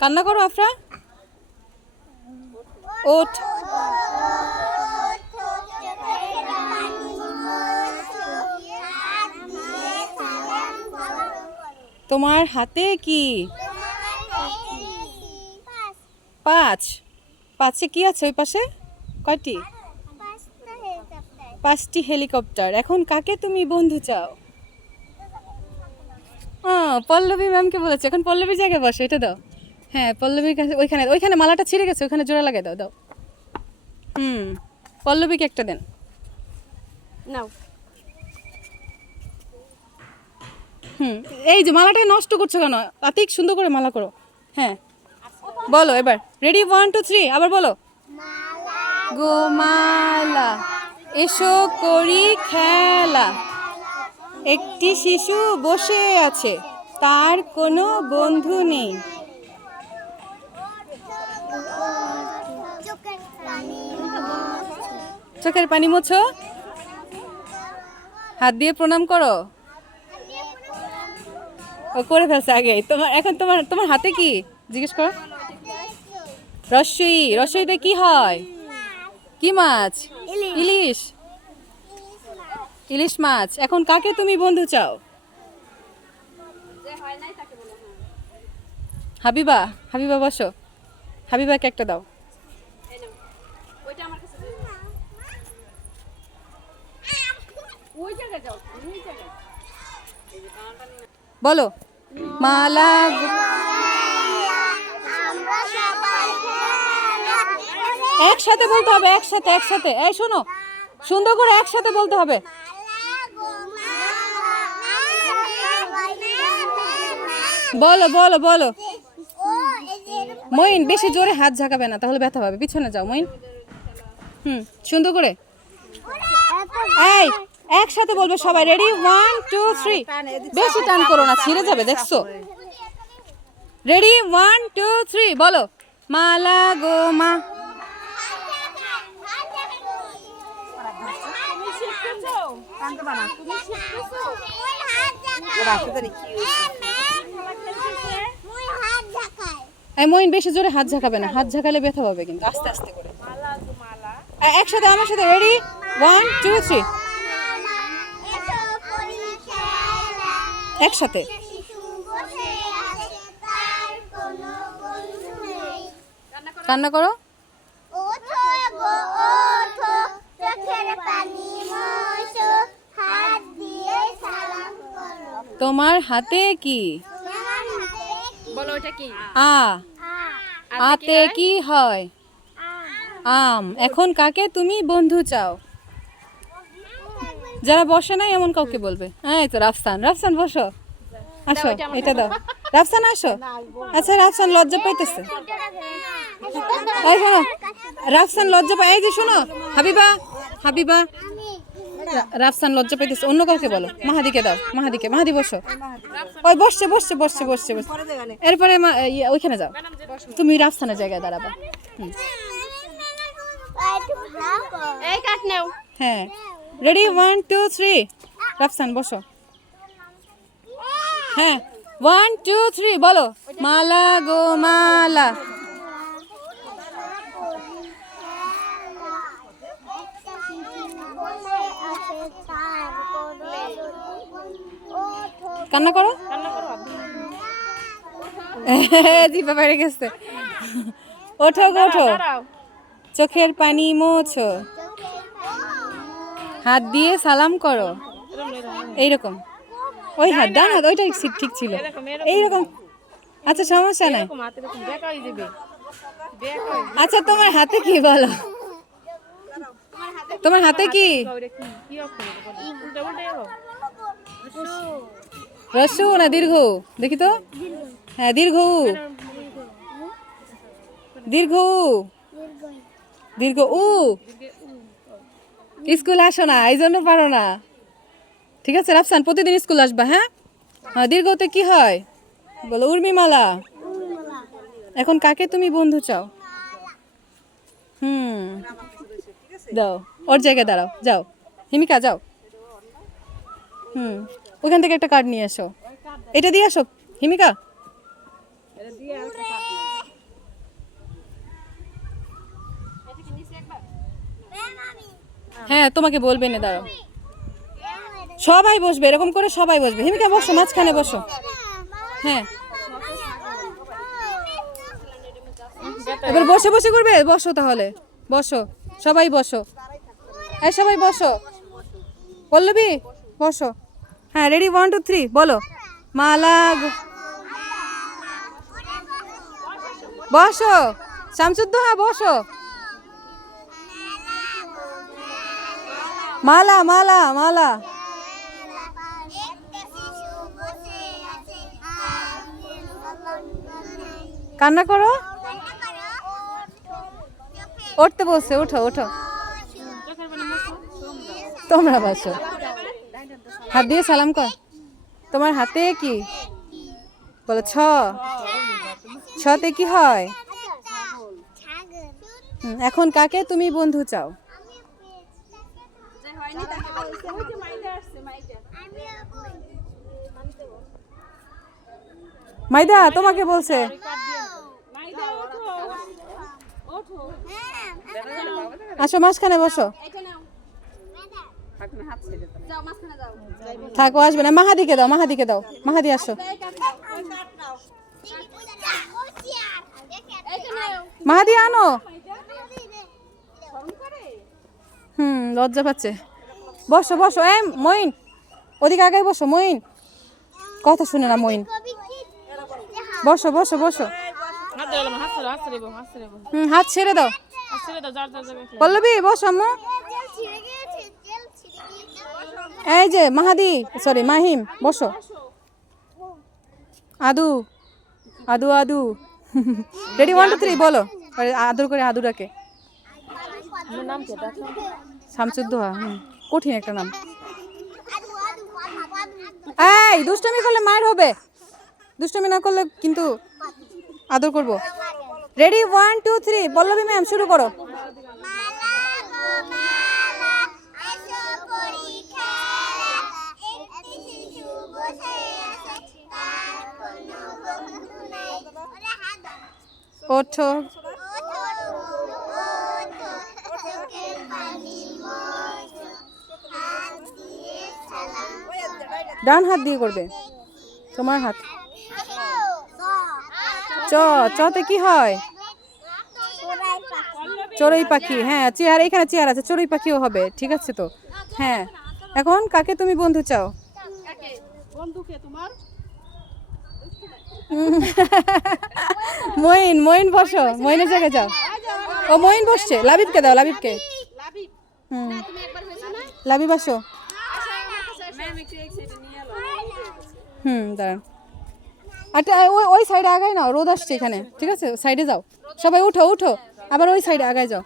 কান্না করো আফরা, ওঠ। তোমার হাতে কি? পাঁচ। পাঁচে কি আছে ওই পাশে? কয়টি? 5টি হেলিকপ্টার। এখন কাকে তুমি বন্ধু চাও? পল্লবী ম্যামকে বলেছে। এখন পল্লবীর জায়গায় বসো, এটা দাও। হ্যাঁ, পল্লবীর কাছে ওইখানে ওইখানে মালাটা ছিঁড়ে গেছে, ওখানে জোড়া লাগাই দাও, দাও। পল্লবীকে একটা দেন। নাও। এই যে মালাটাই নষ্ট করছো কেন? আতিক, সুন্দর করে মালা করো। হ্যাঁ, বলো এবার। রেডি, 1 2 3, আবার বলো। গো মালা, এসো করি খেলা। একটি শিশু বসে আছে, তার কোনো বন্ধু নেই। চোখের পানি মোছো। হাত দিয়ে প্রণাম করো। ও করে ফেলছে আগে। এখন তোমার হাতে কি জিজ্ঞেস করো। রসই। রসইতে কি হয়? কি মাছ? ইলিশ। ইলিশ মাছ। এখন কাকে তুমি বন্ধু চাও? হাবিবা। হাবিবা বসো। হাবিবাকে একটা দাও। বলো। মালা। একসাথে বলতে হবে, একসাথে একসাথে। এই শোনো, সুন্দর করে একসাথে বলতে হবে। বলো বলো বলো। মইন, বেশি জোরে হাত ঝাঁকাবে না, তাহলে ব্যথা পাবে। পিছনে যাও মইন। সুন্দর করে। এই একসাথে বলবে সবাই। রেডি, 1 2 3। বেশি টান করো না, ছিঁড়ে যাবে, দেখছো। রেডি, 1 2 3, বলো। মালা গো মা। মইন, বেশি জোরে হাত ঝাঁকাবে না, হাত ঝাঁকালে ব্যথা পাবে কিন্তু। আস্তে আস্তে করে একসাথে আমার সাথে। রেডি, 1 2 3, একসাথে। কান্না করো। তোমার হাতে কি? বলো ওটা কি? আতে কি হয়? আম। এখন কাকে তুমি বন্ধু চাও? যারা বসে নাই এমন কাউকে বলবে। এই তো রাফসান। রাফসান বসো, আসো, এটা দাও। রাফসান আসো। আচ্ছা, রাফসান লজ্জা পাইতেছে। এই শোনো, রাফসান লজ্জা পাই। এই যে শোনো, হাবিবা। হাবিবা, রাফসান লজ্জা পাইতেছে, অন্য কাউকে বলো। মাহাদিকে দাও। মাহাদিকে। মাহাদি বসো। ওই বসছে বসছে বসছে বসছে বসছে। এরপরে ওইখানে যাও। তুমি রাফসানের জায়গায় দাঁড়াবা। এই কাট নাও। হ্যাঁ, রেডি, 1 2 3, রাফসান বসো। হ্যাঁ, 1 2 3, বলো। মালা গো মালা। কান্না করো। জিভা বাইরে গেছে। ওঠো গো, ওঠো। চোখের পানি মোছো। হাত দিয়ে সালাম করো। এইরকম। ওই হাত ডান হাত, ওইটাই ঠিক ছিল। এইরকম। আচ্ছা, সমস্যা নাই। আচ্ছা, তোমার হাতে কি বলো? তোমার হাতে কি? রস্য না দীর্ঘ? দেখি তো। হ্যাঁ, দীর্ঘ। দীর্ঘ। দীর্ঘ উ। স্কুল আসো না, এই জন্য পারো না। ঠিক আছে রাফসান, প্রতিদিন স্কুল আসবা। হ্যাঁ, দীর্ঘতে কি হয় বলো? উর্মিমালা। এখন কাকে তুমি বন্ধু চাও? দাও, ওর জায়গায় দাঁড়াও। যাও হিমিকা, যাও। ওখান থেকে একটা কার্ড নিয়ে এসো, এটা দিয়ে আসো হিমিকা। হ্যাঁ তোমাকে বলবে না, দাঁড়াও। সবাই বসবে, এরকম করে সবাই বসবে। হিমিকা বসো, মাঝখানে বসো। হ্যাঁ এবার বসে বসে করবে, বসো তাহলে, বসো সবাই বসো, এই সবাই বসো। পল্লবী বসো। হ্যাঁ রেডি, 1 2 3 বলো। মালা বসো, শামসুদ্দোহা বসো। মালা মালা মালা, কান্না করো, উঠতে বলছে, ওঠো ওঠো। তোমরা বসো, হাত দিয়ে সালাম কর। তোমার হাতে কি বলো? ছতে কি হয়? এখন কাকে তুমি বন্ধু চাও? মাইদা তোমাকে বলছে। আসো মাঝখানে বসো। থাকো, আসবে না। মাহাদিকে দাও, মাহাদিকে দাও, মাহাদি আসো। মাহাদি আনো। লজ্জা পাচ্ছে। বসো বসো। এই মইন, ওদিকে আগে বসো। মইন কথা শুনে না, মইন বসো বসো বসো। হাত ছেড়ে দাও। পল্লবী বসো আম্মু। এই যে মাহাদি, সরি মাহিম বসো। আদু আদু আদু রেডি 1 2 3 বলো। আদর করে আদুরাকে। শামসুদ্দোহা, কঠিন একটা নাম। এই দুষ্টমি করলে মার হবে, দুষ্টমি না করলে কিন্তু আদর করব। রেডি 1 2 3 পল্লবী ম্যাম শুরু করো। ওঠো, ডান হাত দিয়ে করবে, তোমার হাত। চতে কি হয়? চড়ুই পাখি। হ্যাঁ চেয়ার, এখানে চেয়ার আছে, চড়ুই পাখিও হবে। ঠিক আছে তো। হ্যাঁ এখন কাকে তুমি বন্ধু চাও? মইন, মইন বসো, মইনের জায়গায় যাও। ও মইন বসছে, লাবিবকে দাও, লাবিবকে। লাবিব আসো। দাঁড়ান। আচ্ছা ওই সাইডে আগায় নাও, রোদ আসছে এখানে। ঠিক আছে সাইডে যাও, সবাই উঠো উঠো, আবার ওই সাইডে আগায় যাও।